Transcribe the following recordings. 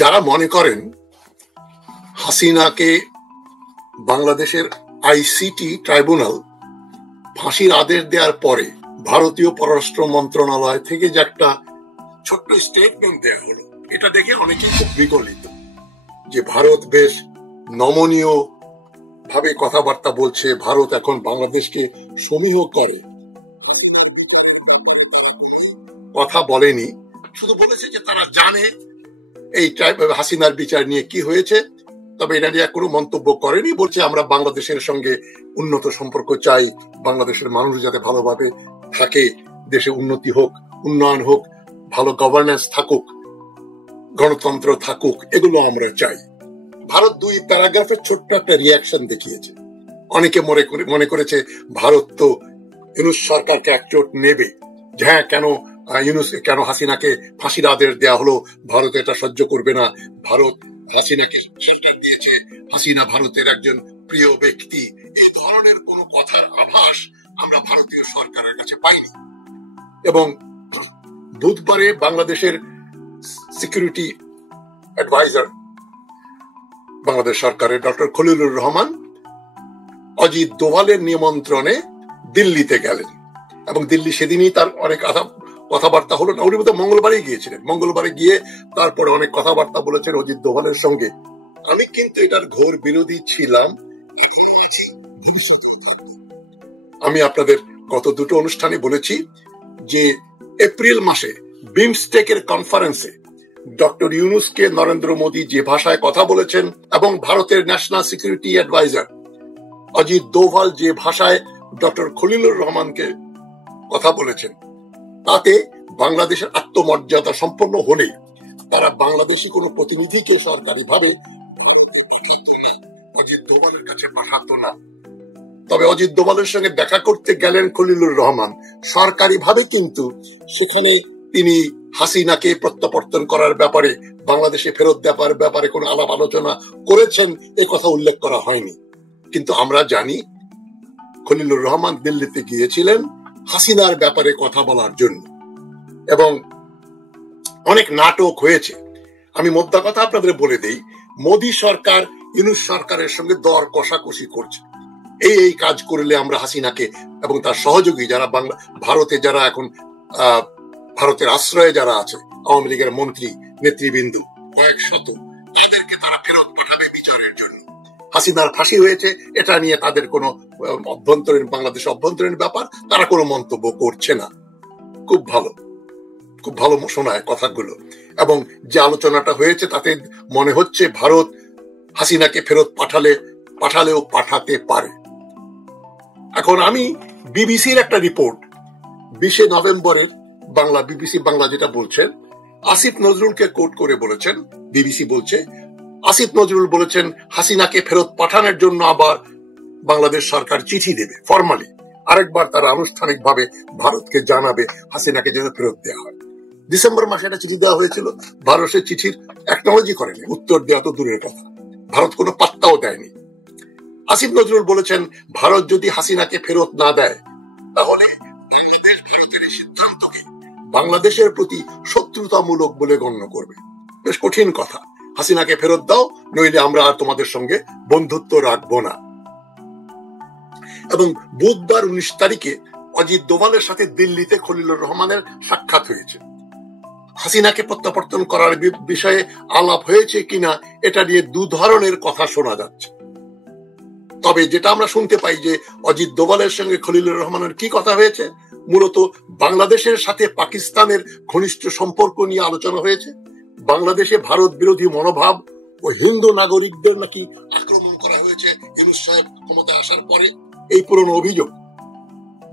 যারা মনে করেন হাসিনাকে বাংলাদেশের আইসিটি ট্রাইব্যুনাল ফাঁসির আদেশ দেওয়ার পরে ভারতীয় পররাষ্ট্র মন্ত্রণালয় থেকে যে একটা ছোট্ট স্টেটমেন্ট দেওয়া হলো, এটা দেখে অনেকেই খুব বিগলিত যে ভারত বেশ নমনীয় ভাবে কথাবার্তা বলছে, ভারত এখন বাংলাদেশকে সমীহ করে। কথা বলেনি, শুধু বলেছে যে তারা জানে এই হাসিনার বিচার নিয়ে কি হয়েছে, তবে এটা নিয়ে কোনো মন্তব্য করেনি। বলছে আমরা বাংলাদেশের সঙ্গে উন্নত সম্পর্ক চাই, বাংলাদেশের মানুষ যাতে ভালোভাবে থাকে, দেশে উন্নতি হোক, উন্নয়ন হোক, ভালো গভর্নেন্স থাকুক, গণতন্ত্র থাকুক, এগুলো আমরা চাই। ভারত 2 প্যারাগ্রাফের ছোট্ট একটা রিয়াকশন দেখিয়েছে। অনেকে মনে করেছে ভারত তো ইউনূস সরকারকে একচোট নেবে, হ্যাঁ কেন হাসিনাকে ফাঁসির আদেশ দেওয়া হলো, ভারত এটা সহ্য করবে না, ভারত হাসিনাকে শেল্টার দিয়েছে, হাসিনা ভারতের একজন প্রিয় ব্যক্তি। এই ধরনের কোন কথার আভাস আমরা ভারতীয় সরকারের কাছে পাইনি। এবং বুধবারে বাংলাদেশের সিকিউরিটি অ্যাডভাইজার বাংলাদেশ সরকারের ডক্টর খলিলুর রহমান অজিত দোভালের নিমন্ত্রণে দিল্লিতে গেলেন, এবং দিল্লি সেদিনই তার অনেক কথাবার্তা হলো না, উনি বোধহয় মঙ্গলবারই গিয়েছিলেন। মঙ্গলবারে গিয়ে তারপরে অনেক কথাবার্তা বলেছেন অজিত দোভালের সঙ্গে। আমি কিন্তু এটার ঘোর বিরোধী ছিলাম। আমি আপনাদের গত 2টো অনুষ্ঠানে বলেছি যে এপ্রিল মাসে বিমস্টেকের কনফারেন্সে ডক্টর ইউনূসকে নরেন্দ্র মোদী যে ভাষায় কথা বলেছেন, এবং ভারতের national security adviser Ajit Doval যে ভাষায় ডক্টর খলিলুর রহমানকে কথা বলেছেন, তাতে বাংলাদেশের আত্মমর্যাদা সম্পন্ন হলে তারা বাংলাদেশি কোনো প্রতিনিধিকে সরকারিভাবে অজিত দোভালের কাছে পাঠাতো না। তবে অজিত দোভালের সঙ্গে দেখা করতে গেলেন খলিলুর রহমান সরকারিভাবে, কিন্তু সেখানে তিনি হাসিনাকে প্রত্যাবর্তন করার ব্যাপারে, বাংলাদেশে ফেরত দেওয়ার ব্যাপারে কোনো আলাপ আলোচনা করেছেন এ কথা উল্লেখ করা হয়নি। কিন্তু আমরা জানি খলিলুর রহমান দিল্লিতে গিয়েছিলেন হাসিনার ব্যাপারে কথা বলার জন্য, এবং অনেক নাটক হয়েছে। আমি মোদ্দা কথা আপনাদের বলে দেই, মোদী সরকার ইউনূস সরকারের সঙ্গে দর কষাকষি করছে, এই কাজ করলে আমরা হাসিনাকে এবং তার সহযোগী যারা ভারতে যারা এখন ভারতের আশ্রয়ে যারা আছে, আওয়ামী লীগের মন্ত্রী নেতৃবৃন্দ কয়েক শত, তাদেরকে তারা ফেরত পাঠাবে বিচারের জন্য। হাসিনার ফাঁসি হয়েছে এটা নিয়ে তাদের কোনো বাংলাদেশের অভ্যন্তরীণ ব্যাপার, তারা কোনো মন্তব্য করছে না। খুব ভালো শোনায় কথাগুলো, এবং যে আলোচনাটা হয়েছে তাতে মনে হচ্ছে ভারত হাসিনাকে ফেরত পাঠালেও পাঠাতে পারে। এখন আমি বিবিসির একটা রিপোর্ট 20 নভেম্বরের বিবিসি বাংলা যেটা বলছেন, আসিফ নজরুলকে কোট করে বলেছেন, বিবিসি বলছে আসিফ নজরুল বলেছেন হাসিনাকে ফেরত পাঠানোর জন্য আবার বাংলাদেশ সরকার চিঠি দেবে, ফরমালি আরেকবার তারা আনুষ্ঠানিকভাবে ভারতকে জানাবে হাসিনাকে যেন ফেরত দেওয়া হয়। ডিসেম্বর মাসে একটা চিঠি দেওয়া হয়েছিল, ভারতের চিঠির অ্যাকনোলজি করেনি, উত্তর দেওয়া তো দূরের কথা, ভারত কোনো পাত্তাও দেয়নি। আসিফ নজরুল বলেছেন ভারত যদি হাসিনাকে ফেরত না দেয় তাহলে ভারতের এই সিদ্ধান্তকে বাংলাদেশের প্রতি শত্রুতামূলক বলে গণ্য করবে। বেশ কঠিন কথা, হাসিনাকে ফেরত দাও, নইলে আমরা আর তোমাদের সঙ্গে বন্ধুত্ব রাখবো না। এবং বুধবার 19 তারিখে অজিত দোভালের সাথে দিল্লিতে খলিলুর রহমানের সাক্ষাৎ হয়েছে। হাসিনাকে প্রত্যাবর্তন করার বিষয়ে আলাপ হয়েছে কিনা এটা নিয়ে 2 ধরনের কথা শোনা যাচ্ছে। তবে যেটা আমরা শুনতে পাই যে অজিত দোভালের সঙ্গে খলিলুর রহমানের কি কথা হয়েছে, মূলত বাংলাদেশের সাথে পাকিস্তানের ঘনিষ্ঠ সম্পর্ক নিয়ে আলোচনা হয়েছে। বাংলাদেশে ভারত বিরোধী মনোভাব ও হিন্দু নাগরিকদের নাকি আক্রমণ করা হয়েছে ইউনূস সাহেব ক্ষমতায় আসার পরে, এই পুরনো অভিযোগ।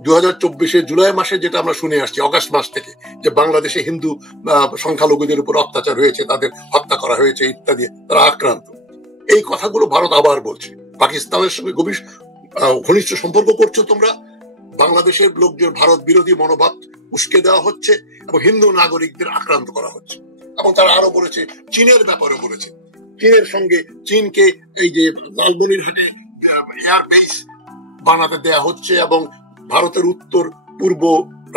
2024 জুলাই মাসে যেটা আমরা শুনে আসছি, অগাস্ট মাস থেকে, যে বাংলাদেশে হিন্দু সংখ্যালঘুদের উপর অত্যাচার হয়েছে, তাদের হত্যা করা হয়েছে ইত্যাদি, তারা আক্রান্ত। এই কথাগুলো ভারত আবার বলছে পাকিস্তানের সঙ্গে গভীর ঘনিষ্ঠ সম্পর্ক করছো তোমরা, বাংলাদেশের লোকজন ভারত বিরোধী মনোভাব উস্কে দেওয়া হচ্ছে এবং হিন্দু নাগরিকদের আক্রান্ত করা হচ্ছে। এবং তারা আরো বলেছে, চীনের ব্যাপারে বলেছে, চীনের সঙ্গে চীনকে এই যে লালমনিরহাটে এয়ার বেস বানাতে দেয়া হচ্ছে, এবং ভারতের উত্তর পূর্ব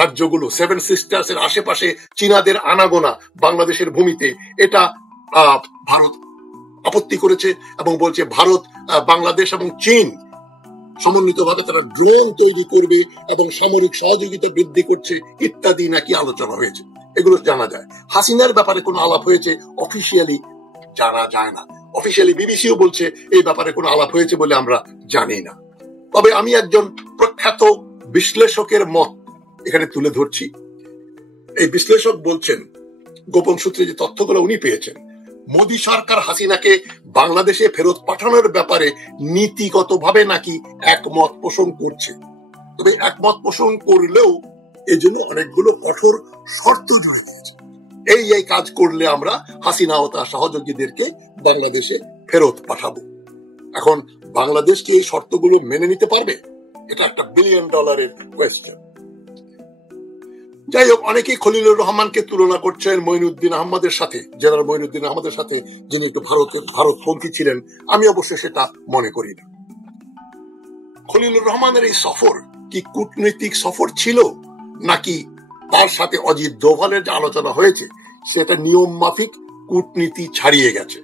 রাজ্যগুলো 7 সিস্টার্স এর আশেপাশে চীনাদের আনাগোনা বাংলাদেশের ভূমিতে, এটা ভারত আপত্তি করেছে এবং বলছে ভারত, বাংলাদেশ এবং চীন সমন্বিতভাবে তারা ড্রোন তৈরি করবে এবং সামরিক সহযোগিতা বৃদ্ধি করছে ইত্যাদি নাকি আলোচনা হয়েছে। এগুলো জানা যায়। হাসিনার ব্যাপারে কোনো আলাপ হয়েছে অফিসিয়ালি জানা যায় না। অফিসিয়ালি বিবিসিও বলছে এই ব্যাপারে কোনো আলাপ হয়েছে বলে আমরা জানি না। তবে আমি একজন প্রখ্যাত বিশ্লেষকের মত এখানে তুলে ধরছি। এই বিশ্লেষক বলছেন, গোপন সূত্রে যে তথ্যগুলো উনি পেয়েছেন, মোদী সরকার হাসিনাকে বাংলাদেশে ফেরত পাঠানোর ব্যাপারে নীতিগতভাবে নাকি একমত পোষণ করছে। তবে একমত পোষণ করলেও এই জন্য অনেকগুলো কঠোর শর্ত জড়িত আছে। এই কাজ করলে আমরা হাসিনা ও তার সহযোগীদেরকে বাংলাদেশে ফেরত পাঠাবো। এখন বাংলাদেশ কি এই শর্তগুলো মেনে নিতে পারবে? এটা একটা $1 বিলিয়ন কোয়েশ্চেন। যাই হোক, অনেকেই খলিলুর রহমানকে তুলনা করছেন মঈনুদ্দিন আহমদের সাথে, জেনারেল মঈনুদ্দিন আহমদের সাথে, যিনি একটু ভারতপন্থী ছিলেন। আমি অবশ্য সেটা মনে করি না। খলিলুর রহমানের এই সফর কি কূটনৈতিক সফর ছিল, নাকি তার সাথে অজিত দোভালের যে আলোচনা হয়েছে সেটা নিয়ম মাফিক কূটনীতি ছাড়িয়ে গেছে?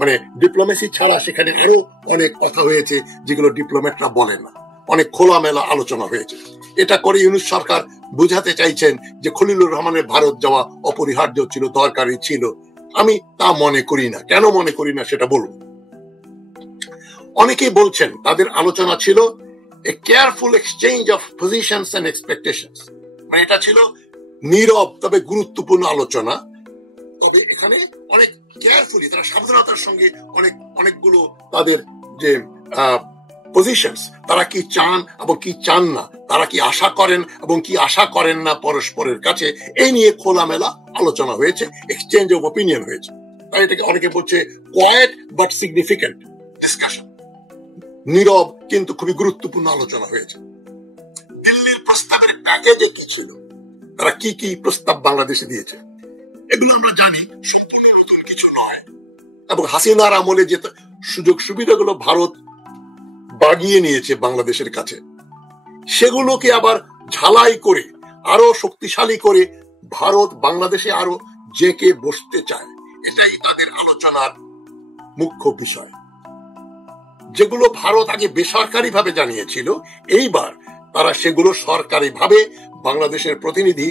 মানে ডিপ্লোমেসি ছাড়া সেখানে আরো অনেক কথা হয়েছে যেগুলো ডিপ্লোম্যাটরা বলেন না। অনেক খোলামেলা আলোচনা হয়েছে। এটা করে ইউনূস সরকার বুঝাতে চাইছেন যে খলিলুর রহমানের ভারত যাওয়া অপরিহার্য ছিল, দরকারি ছিল। আমি তা মনে করি না। কেন মনে করি না সেটা বলবো। অনেকেই বলছেন তাদের আলোচনা ছিল a careful exchange of positions and expectations, মানে এটা ছিল নীরব তবে গুরুত্বপূর্ণ আলোচনা। তবে এখানে অনেক কেয়ারফুলি, তারা সাবধানতার সঙ্গে অনেকগুলো তাদের যে পজিশনস, তারা কি চান এবং কি চান না, তারা কি আশা করেন এবং কি আশা করেন না পরস্পরের কাছে, এই নিয়ে খোলামেলা আলোচনা হয়েছে, এক্সচেঞ্জ অফ ওপিনিয়ন হয়েছে। তাই এটাকে অনেকে বলছে কোয়েট বাট সিগনিফিকেন্ট ডিসকাশন, নীরব কিন্তু খুবই গুরুত্বপূর্ণ আলোচনা হয়েছে। দিল্লির প্রস্তাবের প্যাকেজে কি ছিল, তারা কি কি প্রস্তাব বাংলাদেশে দিয়েছে, এগুলো আমরা জানি সম্পূর্ণ নতুন কিছু নয়। এবং হাসিনার আমলে যে সুযোগ সুবিধাগুলো ভারত বাগিয়ে নিয়েছে বাংলাদেশের কাছে, সেগুলোকে আবার ঝালাই করে আরো শক্তিশালী করে ভারত বাংলাদেশে আরো জেকে বসতে চায়। এটাই তাদের আলোচনার মুখ্য বিষয়। যেগুলো ভারত আগে বেসরকারি ভাবে জানিয়েছিল, এইবার তারা সেগুলো সরকারি ভাবে বাংলাদেশের প্রতিনিধি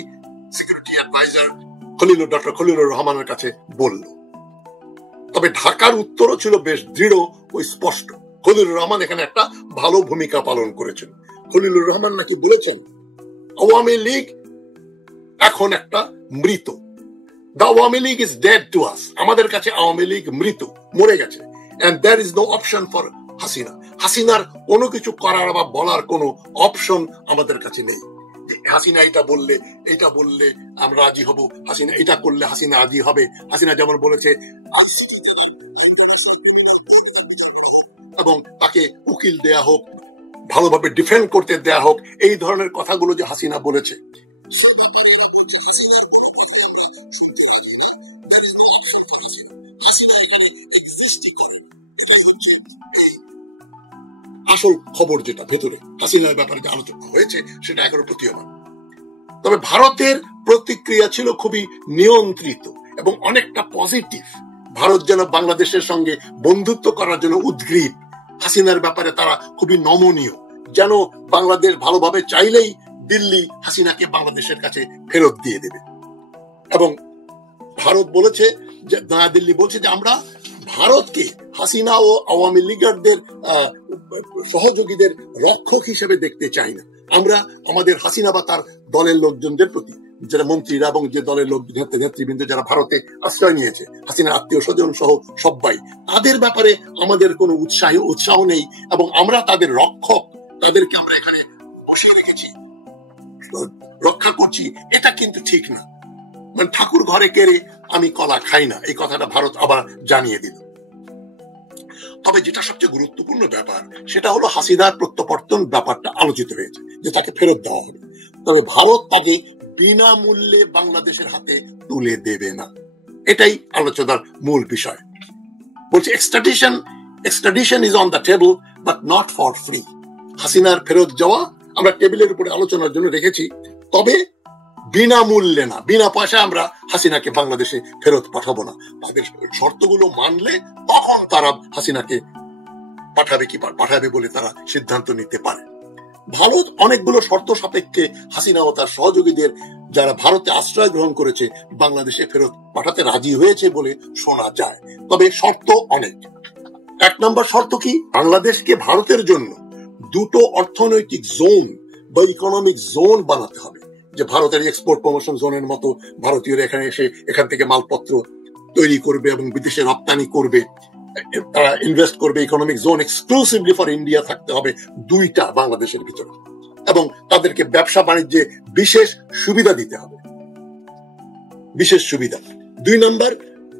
সিকিউরিটি অ্যাডভাইজার ডক্টর খলিলুর রহমানের কাছে বলল। তবে ঢাকার উত্তরও ছিল বেশ দৃঢ় ও স্পষ্ট। খলিলুর রহমান এখানে একটা ভালো ভূমিকা পালন করেছেন। খলিলুর রহমান নাকি বলেছেন আওয়ামী লীগ এখন একটা মৃত, the Awami league is dead to us, আমাদের কাছে আওয়ামী লীগ মৃত, মরে গেছে, and there is no option for Hasina. হাসিনার কোনো কিছু করার বা বলার কোনো অপশন আমাদের কাছে নেই। হাসিনা এটা বললে আমরা রাজি হব, হাসিনা এটা করলে হাসিনা রাজি হবে। হাসিনা যেমন বলেছে, এবং তাকে উকিল দেয়া হোক, ভালোভাবে ডিফেন্ড করতে দেয়া হোক, এই ধরনের কথাগুলো যে হাসিনা বলেছে, আসল খবর যেটা ভেতরে হাসিনার ব্যাপারে যে আলোচনা হয়েছে সেটা এখনো প্রতীয়মান। তবে ভারতের প্রতিক্রিয়া ছিল খুবই নিয়ন্ত্রিত এবং অনেকটা পজিটিভ। ভারত যেন বাংলাদেশের সঙ্গে বন্ধুত্ব করার জন্য উদ্গ্রীব। হাসিনার ব্যাপারে তারা খুবই নমনীয়, যেন বাংলাদেশ ভালোভাবে চাইলেই দিল্লি হাসিনাকে বাংলাদেশের কাছে ফেরত দিয়ে দেবে। এবং ভারত বলেছে যে, দিল্লি বলছে যে আমরা ভারতকে হাসিনা ও আওয়ামী লীগারদের সহযোগীদের রক্ষক হিসেবে দেখতে চাই না। আমরা আমাদের হাসিনা বা তার দলের লোকজনদের প্রতি, যারা মন্ত্রীরা এবং যে দলের লোক নেতৃবৃন্দ যারা ভারতে আশ্রয় নিয়েছে, হাসিনার আত্মীয় স্বজন সহ সবাই, তাদের ব্যাপারে আমাদের কোনো উৎসাহ নেই এবং আমরা তাদের রক্ষক, তাদেরকে আমরা এখানে বসে রেখেছি, রক্ষা করছি, এটা কিন্তু ঠিক না। মানে ঠাকুর ঘরে কেড়ে আমি কলা খাই না, এই কথাটা ভারত আবার জানিয়ে দিল। তবে যেটা সবচেয়ে গুরুত্বপূর্ণ ব্যাপার সেটা হলো হাসিনার প্রত্যাবর্তন ব্যাপারটা আলোচিত হয়েছে, যে তাকে ফেরত দেওয়া হবে। তবে ভারত তাকে বিনামূল্যে বাংলাদেশের হাতে তুলে দেবে না, এটাই আলোচনার মূল বিষয়। বলছে extradition is on the table but not for free. হাসিনার ফেরত যাওয়া আমরা টেবিলের উপরে আলোচনার জন্য রেখেছি, তবে বিনামূল্যে না, বিনা পয়সায় আমরা হাসিনাকে বাংলাদেশে ফেরত পাঠাবো না। তাদের শর্তগুলো মানলে তখন তারা হাসিনাকে পাঠাবে বলে তারা সিদ্ধান্ত নিতে পারে। ভারত অনেকগুলো শর্ত সাপেক্ষে হাসিনা ও তার সহযোগীদের যারা ভারতে আশ্রয় গ্রহণ করেছে বাংলাদেশে ফেরত পাঠাতে রাজি হয়েছে বলে শোনা যায়। তবে শর্ত অনেক। 1 নম্বর শর্ত কি? বাংলাদেশকে ভারতের জন্য দুটো অর্থনৈতিক জোন বা ইকোনমিক জোন বানাতে হবে, যে ভারতের এক্সপোর্ট প্রমোশন জোনের মতো ভারতীয়রা এখানে এসে এখান থেকে মালপত্র তৈরি করবে এবং বিদেশে রপ্তানি করবে, তারা ইনভেস্ট করবে। Economic zone exclusively for India থাকতে হবে 2টা বাংলাদেশের ভিতরে, এবং তাদেরকে ব্যবসা বাণিজ্যে বিশেষ সুবিধা দিতে হবে, বিশেষ সুবিধা। 2 নম্বর,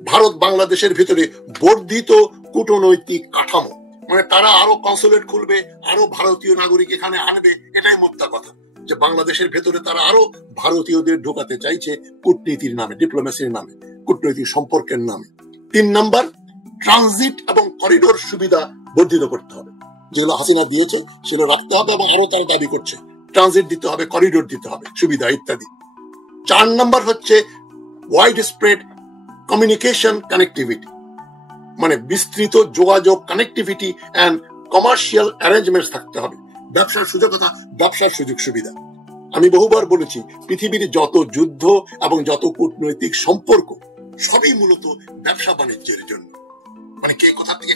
ভারত বাংলাদেশের ভিতরে বর্ধিত কূটনৈতিক কাঠামো, মানে তারা আরো কনসুলেট খুলবে, আরো ভারতীয় নাগরিক এখানে আনবে। এটাই মোদ্দা কথা, যে বাংলাদেশের ভেতরে তারা আরো ভারতীয়দের ঢোকাতে চাইছে কূটনীতির নামে, ডিপ্লোমেসির নামে, কূটনৈতিক সম্পর্কের নামে। 3 নম্বর, ট্রানজিট এবং করিডোর সুবিধা বর্ধিত করতে হবে। যেগুলো হাসিনা দিয়েছে সেগুলো রাখতে হবে, এবং আরো তারা দাবি করছে ট্রানজিট দিতে হবে, করিডোর দিতে হবে, সুবিধা ইত্যাদি। 4 নম্বর হচ্ছে ওয়াইড স্প্রেড কমিউনিকেশন কানেক্টিভিটি, মানে বিস্তৃত যোগাযোগ কানেক্টিভিটি এন্ড কমার্শিয়াল অ্যারেঞ্জমেন্টস থাকতে হবে, ব্যবসার সুযোগ সুবিধা। আমি বহুবার বলেছি, পৃথিবীর যত যুদ্ধ এবং যত কূটনৈতিক সম্পর্ক সবই মূলত ব্যবসা বাণিজ্যের জন্য। মানে কে কোথা থেকে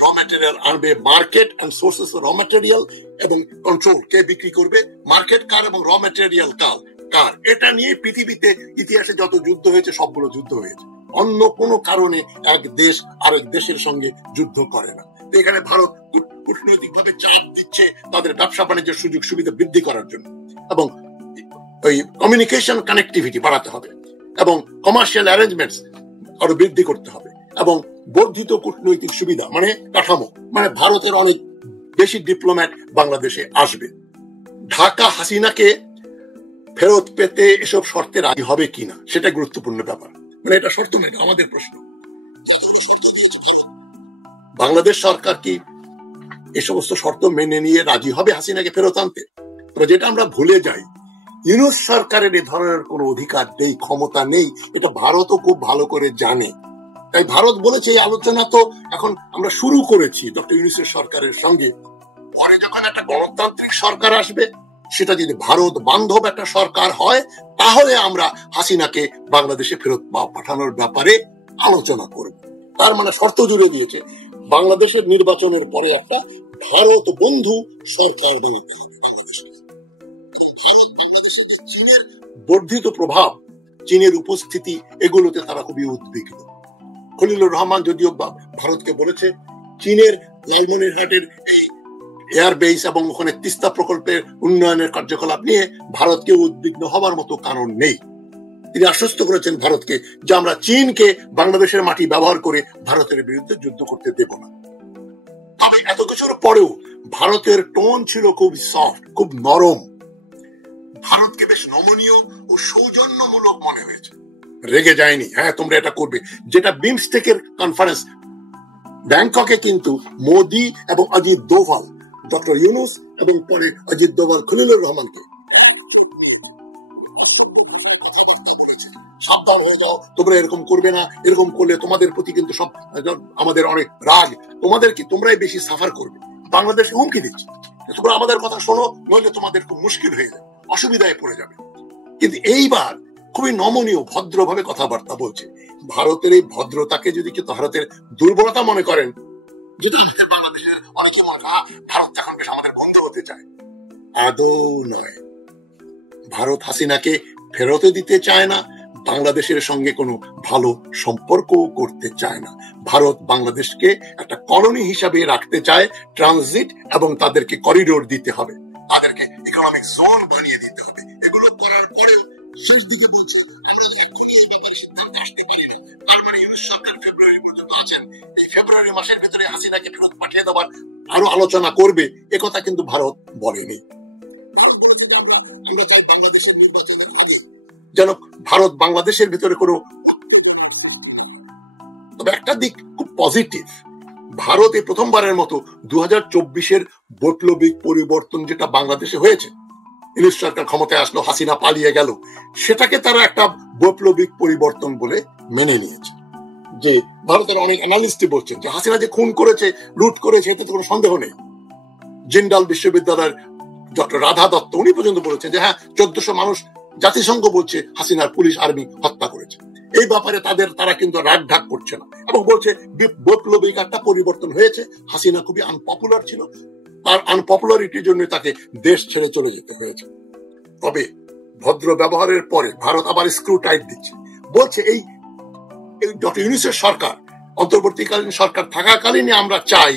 র ম্যাটেরিয়াল আনবে, market and sources raw material, এবং কন্ট্রোল কে বিক্রি করবে, মার্কেট কার এবং র ম্যাটেরিয়াল কার, এটা নিয়ে পৃথিবীতে ইতিহাসে যত যুদ্ধ হয়েছে সবগুলো যুদ্ধ হয়েছে। অন্য কোনো কারণে এক দেশ আরেক দেশের সঙ্গে যুদ্ধ করে না। এখানে ভারত কূটনৈতিক ভাবে চাপ দিচ্ছে তাদের ব্যবসা বাণিজ্যের সুযোগ সুবিধা বৃদ্ধি করার জন্য, এবং ওই কমিউনিকেশন কানেক্টিভিটি বাড়াতে হবে, এবং কমার্শিয়াল অ্যারেঞ্জমেন্টস আরো বৃদ্ধি করতে হবে, এবং বর্ধিত কূটনৈতিক সুবিধা মানে কাঠামো, মানে ভারতের অনেক বেশি ডিপ্লোম্যাট বাংলাদেশে আসবে। ঢাকা হাসিনাকে ফেরত পেতে এসব শর্তে রাজি হবে কিনা সেটা গুরুত্বপূর্ণ ব্যাপার। মানে এটা শর্ত নয়, আমাদের প্রশ্ন। বাংলাদেশ সরকার কি এই সমস্ত শর্ত মেনে নিয়ে রাজি হবে হাসিনাকে ফেরত আনতে? তবে যেটা আমরা ভুলে যাই, ইউনূস সরকারের এ ধরনের কোনো অধিকার নেই, ক্ষমতা নেই, এটা ভারতও খুব ভালো করে জানে। তাই ভারত বলেছে এই আলোচনা তো এখন আমরা শুরু করেছি ডক্টর ইউনূসের সরকারের সঙ্গে, পরে যখন একটা গণতান্ত্রিক সরকার আসবে, সেটা যদি ভারত বান্ধব একটা সরকার হয়, তাহলে আমরা হাসিনাকে বাংলাদেশে ফেরত পাঠানোর ব্যাপারে আলোচনা করব। তার মানে শর্ত জুড়ে দিয়েছে বাংলাদেশের নির্বাচনের পরে একটা ভারত বন্ধু সরকার বানাতে হবে বাংলাদেশে। ভারত বাংলাদেশে যে চীনের বর্ধিত প্রভাব, চীনের উপস্থিতি, এগুলোতে তারা খুবই উদ্বিগ্ন। খলিলুর রহমান যদিও ভারতকে বলেছে চীনের লালমনিরহাটের এই এয়ারবেস এবং ওখানে তিস্তা প্রকল্পের উন্নয়নের কার্যকলাপ নিয়ে ভারতকে উদ্বিগ্ন হবার মতো কারণ নেই। তিনি আশ্বস্ত করেছেন ভারতকে যে আমরা চীনকে বাংলাদেশের মাটি ব্যবহার করে ভারতের বিরুদ্ধে যুদ্ধ করতে দেব না। তবে এত কিছুর পরেও ভারতের টোন ছিল খুব সফট, খুব নরম। ভারতকে বেশ নমনীয় ও সৌজন্যমূলক মনে হয়েছে, রেগে যায়নি। হ্যাঁ, তোমরা এটা করবে। যেটা বিমস্টেকের কনফারেন্স ব্যাংককে, কিন্তু মোদি এবং অজিত দোভাল, ডক্টর ইউনূস এবং পরে অজিত দোভাল খলিলুর রহমানকে সাবধান হয়ে যাও, তোমরা এরকম করবে না, এরকম করলে তোমাদের প্রতি কিন্তু সব আমাদের অনেক রাগ, তোমরাই বেশি সাফার করবে। বাংলাদেশে হুমকি দিচ্ছে, তোমরা আমাদের কথা শোনো, নইলে তোমাদের খুব মুশকিল হয়ে যাবে, অসুবিধায় পড়ে যাবে। কিন্তু এইবার খুবই নমনীয় ভদ্রভাবে কথাবার্তা বলছে। ভারতের এই ভদ্রতাকে যদি কেউ ভারতের দুর্বলতা মনে করেন, যদি বাংলাদেশের অনেকে মনে করেন ভারত এখন বেশ আমাদের বন্ধু হতে চায়, আদৌ নয়। ভারত হাসিনাকে ফেরত দিতে চায় না, বাংলাদেশের সঙ্গে কোনো ভালো সম্পর্ক করতে চায় না। ভারত বাংলাদেশকে একটা কলোনি হিসাবে রাখতে চায়, ট্রানজিট এবং তাদেরকে করিডোর দিতে হবে, তাদেরকে ইকোনমিক জোন বানিয়ে দিতে হবে। এগুলো করার পরেও শেষ দিকে বলছে ফেব্রুয়ারি পর্যন্ত আছেন, এই ফেব্রুয়ারি মাসের ভিতরে হাসিনাকে ফেরত পাঠিয়ে দেওয়ার আরো আলোচনা করবে, একথা কিন্তু ভারত বলেনি। ভারত বলেছে যে আমরা চাই বাংলাদেশের নির্বাচনের আগে যেন ভারত বাংলাদেশের ভিতরে কোনো। তবে একটা দিক খুব পজিটিভ, ভারত প্রথমবারের মতো 2024-এর বৈপ্লবিক পরিবর্তন যেটা বাংলাদেশে হয়েছে, ইউনূস সরকার ক্ষমতায় আসলো, হাসিনা পালিয়ে গেল, সেটাকে তারা একটা বৈপ্লবিক পরিবর্তন বলে মেনে নিয়েছে। যে ভারতের অনেক অ্যানালিস্ট বলছেন যে হাসিনা যে খুন করেছে, লুট করেছে, এতে তো কোনো সন্দেহ নেই। জিন্দাল বিশ্ববিদ্যালয়ের ডক্টর রাধা দত্ত উনি পর্যন্ত বলেছেন যে হ্যাঁ 1400 মানুষ জাতিসংঘ বলছে হাসিনার পুলিশ আর্মি হত্যা করেছে। এই ব্যাপারে তারা কিন্তু রাগ ঢাক করছে না এবং বলছে বৈপ্লবিক একটা পরিবর্তন হয়েছে। হাসিনা খুবই আনপপুলার ছিল, তার আনপপুলারিটির জন্য তাকে দেশ ছেড়ে চলে যেতে হয়েছে। তবে ভদ্র ব্যবহারের পরে ভারত আবার স্ক্রু টাইট দিচ্ছে, বলছে এই ডক্টর ইউনূসের সরকার, অন্তর্বর্তীকালীন সরকার থাকাকালীন আমরা চাই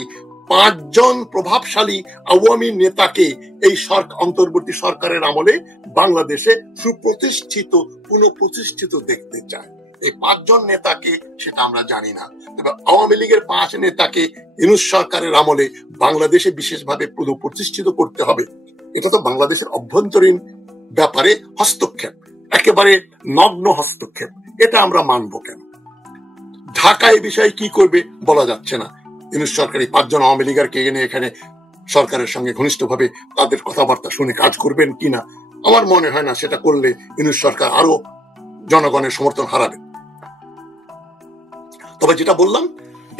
5 জন প্রভাবশালী আওয়ামী নেতাকে এই অন্তর্বর্তী সরকারের আমলে বাংলাদেশে সুপ্রতিষ্ঠিত পুনঃপ্রতিষ্ঠিত দেখতে চায়। এই 5 জন নেতাকে সেটা আমরা জানি না, তবে আওয়ামী লীগের 5 নেতাকে ইউনূস সরকারের আমলে বাংলাদেশে বিশেষভাবে পুনঃপ্রতিষ্ঠিত করতে হবে। এটা তো বাংলাদেশের অভ্যন্তরীণ ব্যাপারে হস্তক্ষেপ, একেবারে নগ্ন হস্তক্ষেপ। এটা আমরা মানবো কেন? ঢাকা এই বিষয়ে কি করবে বলা যাচ্ছে না। ইউনূস সরকারি 5 জন আওয়ামী লীগারকে এনে এখানে সরকারের সঙ্গে ঘনিষ্ঠভাবে তাদের কথাবার্তা শুনে কাজ করবেন কিনা, আমার মনে হয় না। সেটা করলে ইউনূস সরকার আরো জনগণের সমর্থন হারাবে। তবে যেটা বললাম,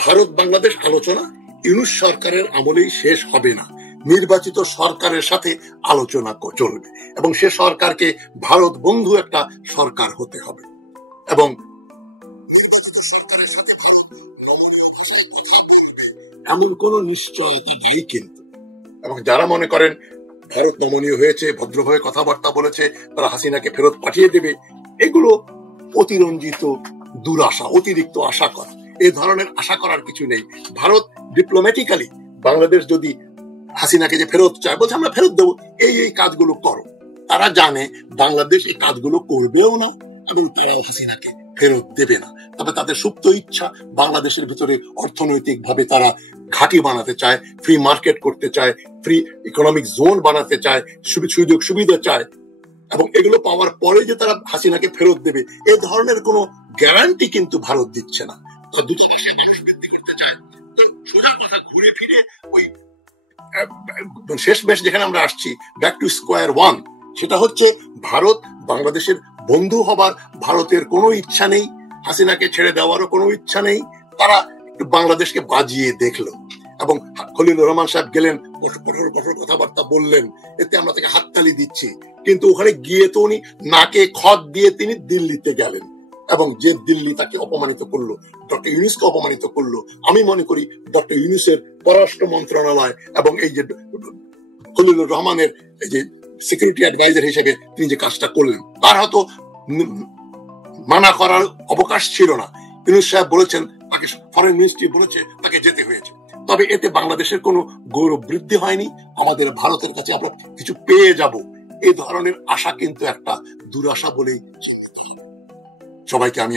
ভারত বাংলাদেশ আলোচনা ইউনূস সরকারের আমলেই শেষ হবে না, নির্বাচিত সরকারের সাথে আলোচনা চলবে এবং সে সরকারকে ভারত বন্ধু একটা সরকার হতে হবে। এবং এমন কোন নিশ্চয়তা নেই কিন্তু। এবং যারা মনে করেন ভারত নমনীয় হয়েছে, ভদ্রভাবে কথাবার্তা বলেছে, তারা হাসিনাকে ফেরত পাঠিয়ে দেবে, এগুলো অতিরঞ্জিত দুরাশা, অতিরিক্ত আশা করা। এই ধরনের আশা করার কিছু নেই। ভারত ডিপ্লোম্যাটিক্যালি বাংলাদেশ যদি হাসিনাকে যে ফেরত চায়, বলছে আমরা ফেরত দেবো, এই কাজগুলো করো। তারা জানে বাংলাদেশ এই কাজগুলো করবেও না এবং তারা হাসিনাকে ফেরত দেবে না। তবে তাদের সুপ্ত ইচ্ছা, বাংলাদেশের ভিতরে অর্থনৈতিক ভাবে তারা ঘাঁটি বানাতে চায়, ফ্রি মার্কেট করতে চায়, ফ্রি ইকোনমিক জোন বানাতে চায়, সুযোগ সুবিধা চায়। এবং এগুলো পাওয়ার পরে যে তারা হাসিনাকে ফেরত দেবে, এ ধরনের কোনো গ্যারান্টি কিন্তু ভারত দিচ্ছে না। তো দুটো করতে চায়। তো সোজা কথা ঘুরে ফিরে ওই শেষমেশ যেখানে আমরা আসছি, ব্যাক টু স্কোয়ার ওয়ান, সেটা হচ্ছে ভারত বাংলাদেশের বন্ধু হবার ভারতের কোনো ইচ্ছা নেই, হাসিনাকে ছেড়ে দেওয়ারও কোনো ইচ্ছা নেই। তারা একটু বাংলাদেশকে বাজিয়ে দেখলো এবং খলিলুর রহমান সাহেব গেলেন, কঠোর কথাবার্তা বললেন, এতে আমরা তাকে হাততালি দিচ্ছি। কিন্তু ওখানে গিয়ে তো উনি নাকে খত দিয়ে তিনি দিল্লিতে গেলেন এবং যে দিল্লি তাকে অপমানিত করলো, ডক্টর ইউনূসকে অপমানিত করলো। আমি মনে করি ডক্টর ইউনূসের পররাষ্ট্র মন্ত্রণালয় এবং এই যে খলিলুর রহমানের এই যে সিকিউরিটি অ্যাডভাইজার হিসেবে তিনি যে কাজটা করলেন, তার হয়তো মানা করার অবকাশ ছিল না। ইউনূস সাহেব বলেছেন, তাকে ফরেন মিনিস্ট্রি বলেছে, তাকে যেতে হয়েছে। তবে এতে বাংলাদেশের কোনো গৌরব বৃদ্ধি হয়নি। আমাদের ভারতের কাছে আমরা কিছু পেয়ে যাব, এই ধরনের আশা কিন্তু একটা দুরাশা বলেই। সবাইকে আমি